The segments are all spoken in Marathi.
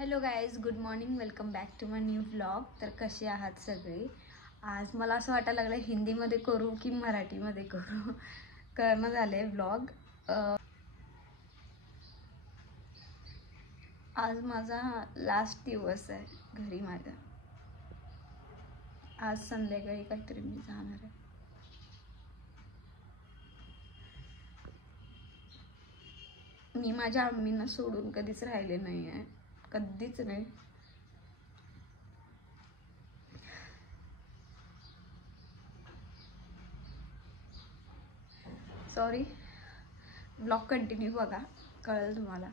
Hello guys, good morning. Welcome back to my new vlog. तर कसे आहात सगळे? आज मला असं वाटायला लागलं हिंदीमध्ये करू की मराठीमध्ये करू. करणं झाले व्लॉग. आज माझा लास्ट दिवस आहे घरी माझ्या. आज संध्याकाळी काहीतरी मी जाणार आहे. मी माझ्या आम्मींना सोडून कधीच राहिले नाही आहे, कधीच नाही. सॉरी, ब्लॉग कंटिन्यू बघा, कळेल तुम्हाला.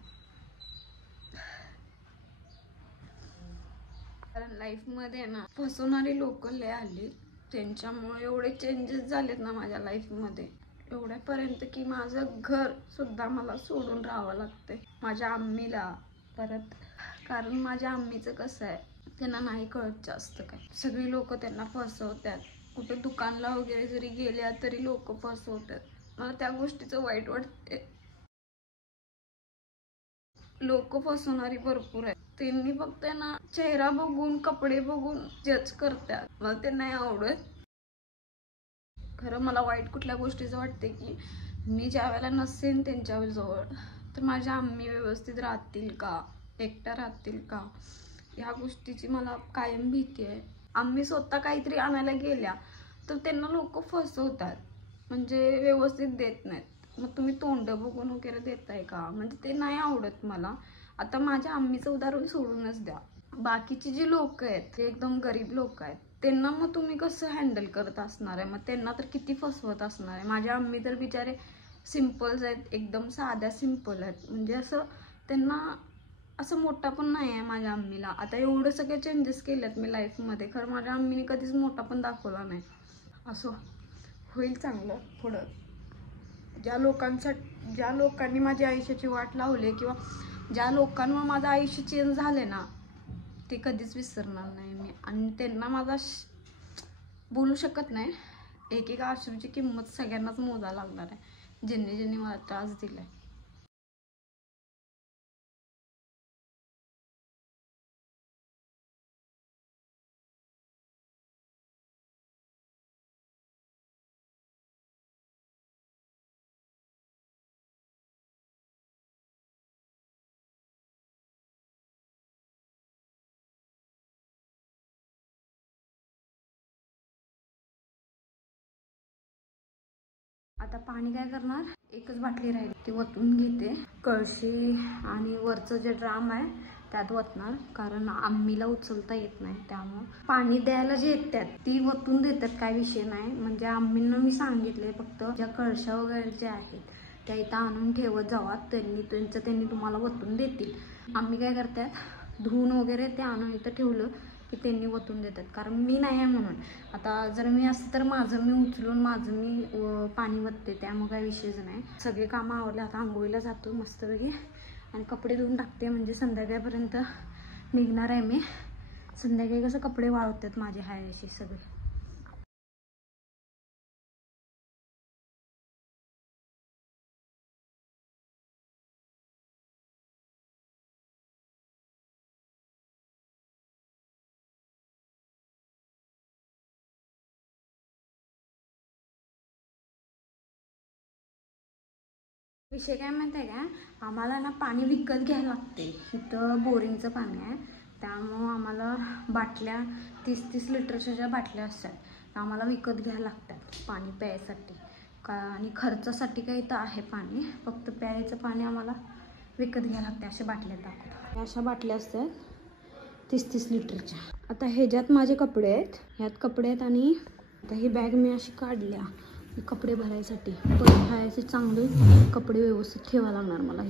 कारण लाईफमध्ये ना फसवणारी लोक लय आली, त्यांच्यामुळे एवढे चेंजेस झालेत ना माझ्या लाईफमध्ये, एवढ्यापर्यंत की माझं घर सुद्धा मला सोडून राहावं लागतंय माझ्या आम्मीला परत. कारण माझ्या आम्मीचं कसं आहे, त्यांना नाही कळत जास्त काय. सगळी लोक त्यांना फसवतात. कुठे दुकानला वगैरे जरी गेल्या तरी लोक फसवतात. मला त्या गोष्टीचं वाईट वाटते. लोक फसवणारी भरपूर आहेत. त्यांनी फक्त ना चेहरा बघून, कपडे बघून जज करतात. मला ते नाही आवडत. खरं मला वाईट कुठल्या गोष्टीचं वाटते की मी ज्या वेळेला नसेन त्यांच्या जवळ, तर माझ्या आम्मी व्यवस्थित राहतील का, एकट्या राहतील का, ह्या गोष्टीची मला कायम भीती आहे. आम्ही स्वतः काहीतरी आणायला गेल्या तर त्यांना लोक फसवतात, म्हणजे व्यवस्थित देत नाहीत. मग तुम्ही तोंड बघून वगैरे देताय का, म्हणजे ते नाही आवडत मला. आता माझ्या आम्मीचं उदाहरण सोडूनच द्या, बाकीची जी लोक आहेत ते एकदम गरीब लोक आहेत, त्यांना मग तुम्ही कसं हँडल करत असणार आहे? मग त्यांना तर किती फसवत असणार आहे. माझ्या आम्मी तर बिचारे सिम्पल्स आहेत, एकदम साध्या सिम्पल आहेत. म्हणजे असं त्यांना असं मोठा पण नाही आहे माझ्या आम्मीला. आता एवढं सगळे चेंजेस केलेत मी लाईफमध्ये, खरं माझ्या आम्मीने कधीच मोठा पण दाखवला नाही. असं होईल चांगलं पुढं. ज्या लोकांनी माझ्या आयुष्याची वाट लावली किंवा ज्या लोकांवर माझं आयुष्य चेंज झाले ना, ते कधीच विसरणार नाही मी. आणि त्यांना माझा बोलू शकत नाही. एक अश्रूची किंमत सगळ्यांनाच मोजायला लागणार आहे, ज्यांनी ज्यांनी मला त्रास दिलाय. आता पाणी काय करणार, एकच बाटली राहील ती वतून घेते. कळशी आणि वरचं जे ड्राम आहे त्यात वतणार, कारण आम्मीला उचलता येत नाही. त्यामुळं पाणी द्यायला जे येतात ती वतून देतात, काय विषय नाही. म्हणजे आम्मींना मी सांगितले फक्त ज्या कळशा वगैरे ज्या आहेत त्या इथं आणून ठेवत जावा, त्यांनी तुम्हाला वतून देतील. आम्ही काय करतात, धुवून वगैरे ते आणून इथं ठेवलं की त्यांनी वतून देतात, कारण मी नाही आहे म्हणून. आता जर मी असतं तर माझं मी उचलून माझं मी पाणी वतते, त्यामुळे काही विषयच नाही. सगळे कामं आवडले. आता आंघोळीला जातो मस्तपैकी आणि कपडे धुवून टाकते, म्हणजे संध्याकाळपर्यंत निघणार आहे मी. संध्याकाळी कसं कपडे वाळवतात माझे हाय असे सगळे. विषय काय माहिती आहे का, आम्हाला ना पाणी विकत घ्यायला लागते. इथं बोरिंगचं पाणी आहे, त्यामुळं आम्हाला बाटल्या 30-30 लिटरच्या ज्या बाटल्या असतात त्या आम्हाला विकत घ्यायला लागतात पाणी प्यायसाठी. आणि खर्चासाठी काही इथं आहे पाणी, फक्त प्यायचं पाणी आम्हाला विकत घ्यायला लागते. अशा बाटल्या दाखवतात, अशा बाटल्या असतात 30-30 लिटरच्या. आता ह्याच्यात माझे कपडे आहेत, ह्यात कपडे आहेत. आणि आता ही बॅग मी अशी काढल्या कपडे भरायसाठी, पण ह्याचे चांगले कपडे व्यवस्थित ठेवायला लागणार मला.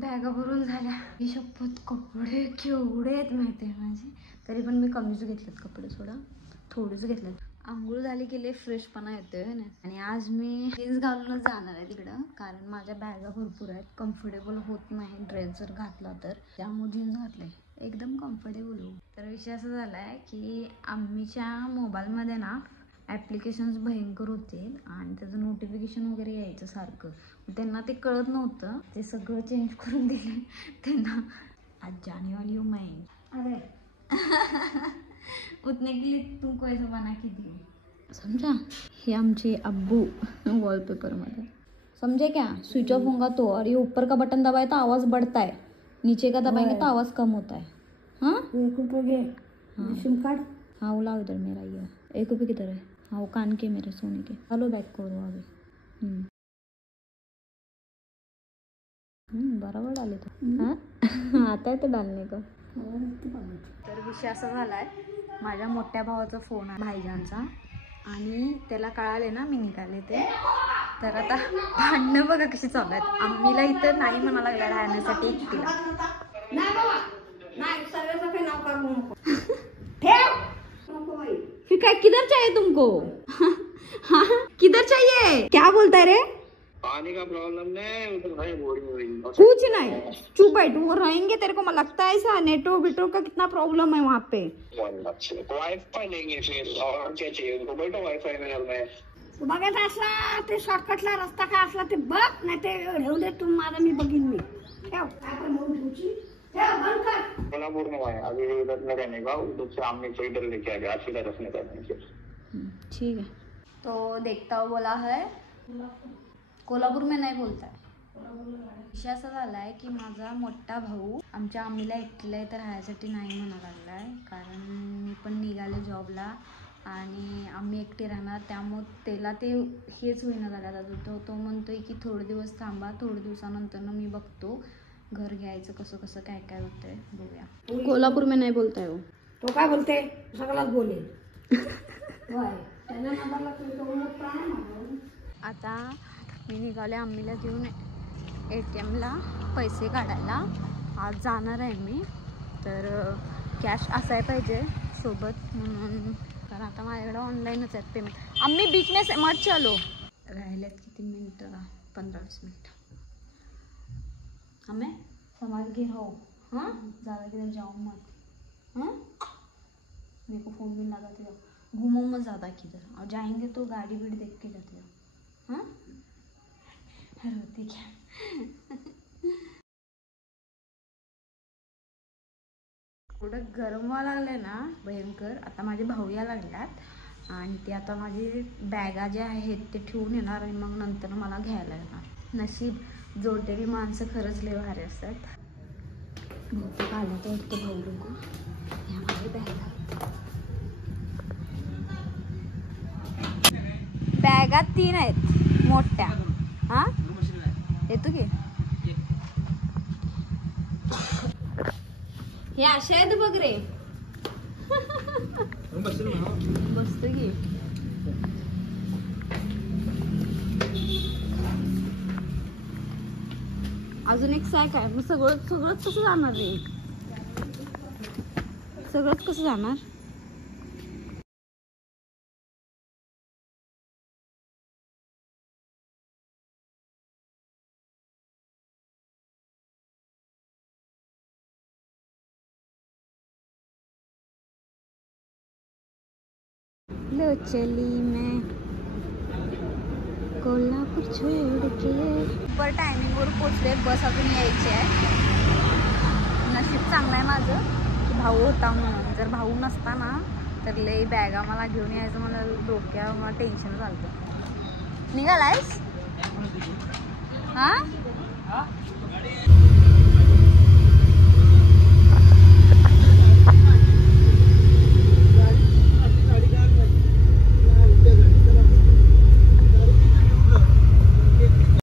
बॅगा भरून झाल्या. ही शपथ कपडे केवढे आहेत माहिती आहे माझे. तरी पण मी कमीच घेतलेत कपडे, सोडा थोडेच घेतलेत. आंघोळ झाली गेले फ्रेशपणा येतोय ना. आणि आज मी जीन्स घालूनच जाणार आहे तिकडं, कारण माझ्या बॅगा भरपूर आहेत. कम्फर्टेबल होत नाही ड्रेस जर घातला तर, त्यामुळे जीन्स घातले एकदम कम्फर्टेबल हो. तर विषय असा झाला आहे की आम्हीच्या मोबाईलमध्ये ना ॲप्लिकेशन्स भयंकर होते आणि त्याचं नोटिफिकेशन वगैरे यायचं सारखं. त्यांना ते कळत नव्हतं, ते सगळं चेंज करून दिले त्यांना. आज जाने वाली हूँ मैं. अरे उतने के लिए तुमको ऐसा बना के दिए, समझा. हे आमचे अब्बू वॉलपेपरमध्ये, समझे क्या. स्विच ऑफ होगा तो, और ये ऊपर का बटन दबाए तो आवाज़ बढ़ता है, नीचे का दबाएंगे तो आवाज़ कम होता है. हाँ सिम कार्ड. हाँ वो लाओ इधर, मेरा ये 1 रुपये किधर है. हाँ वो कान के मेरे सोने के. चलो बैक करो आगे. बराबर डाले तो. हाँ आता है तो डालने का. तर विषय असा झाला आहे, माझ्या मोठ्या भावाचा फोन आहे भाईजानचा, आणि त्याला कळाले ना मी निघाले ते. तर आता भांडणं बघा कशी चालू आहेत. आम्हीला इथं नाही म्हणा लागला राहण्यासाठी एकटीला. फिर क्या किधर चाहिए तुमको. हाँ किधर चाहिए, क्या बोलता है रे. पानी का प्रॉब्लम नहीं, उधर भाई बोरिंग हो रही है. कुछ नहीं, चुप बैठ. वो रहेंगे तेरे को लगता है ऐसा. नेटवर्क बिटवर्क का कितना प्रॉब्लम है वहाँ पे. वाईफाई लेंगे फिर, और क्या चाहिए उनको. बैठो वाईफाई में. घर में बघायचं असला ते शॉर्टकटला रस्ता काय असला ते बघ, नाही ते ठेवून दे तू. माझा मी बघीन. मी ठेव कोल्हापुर में आया अभी इधर में रहने का, उधर से आमने से इधर लेके आ गया सीधा रखने का. ठीक है. तो देखता हुआ बोला है कोल्हापूर में नाही बोलताय. विषय असा झाला आहे की माझा मोठा भाऊ आमच्या आम्हीला एकटीला इथं राहायसाठी नाही म्हणा लागला आहे, कारण मी पण निघाले जॉबला आणि आम्ही एकटे राहणार. त्यामुळे त्याला ते हेच होईना झालं. तो म्हणतोय की थोडे दिवस थांबा, थोडे दिवसानंतर मी बघतो घर घ्यायचं कसं कसं काय काय होतंय बघूया. कोल्हापूर में नाही बोलताय हो. तो काय बोलते सगळ्याच बोलेल. आता मी निघाले आम्हीला घेऊन ATMला पैसे काढायला. आज जाणार आहे मी, तर कॅश असाय पाहिजे सोबत म्हणून, कारण आता माझ्याकडे ऑनलाईनच आहेत पेमेंट. आम्ही बीच में मत चलो. राहिलेत किती मिनटं, 15-20 मिनट. हमें संभाल के रहो, हाँ ज़्यादा किधर जाओ मत. हाँ मेरे को फ़ोन भी लगाते हो, घूमो मत ज़्यादा किधर, और जाएंगे तो गाड़ी बीड़ी देख के जाते हो. हाँ रोती क्या. थोडं गरम व्हायला लागलं ना भयंकर. आता माझे भाऊ या लागल्यात आणि ते आता माझी बॅगा ज्या आहेत ते ठेवून येणार आणि मग नंतर मला घ्यायला येणार. नशीब जोडलेली माणसं खरंच लय भारी असतात. बहुतेक आलं तर वाटतं भाऊ लोक. ह्या माझ्या बॅगा 3 आहेत मोठ्या. हा येतो की हे अशा आहेत बघ रे. बसतो की. अजून एक सॅक आहे. मग सगळंच कसं जाणार रे. सगळंच कसं जाणार. लो चली मैं कोल्हापूर छोड़ के. पर टायमिंगवर पोचले. बस अजून यायची आहे. नशीब चांगलं आहे माझं की भाऊ होता म्हणून. जर भाऊ नसता ना तर लई बॅगा मला घेऊन यायचं. मला डोक्यावर मला टेन्शन झालं. निघालायस. हां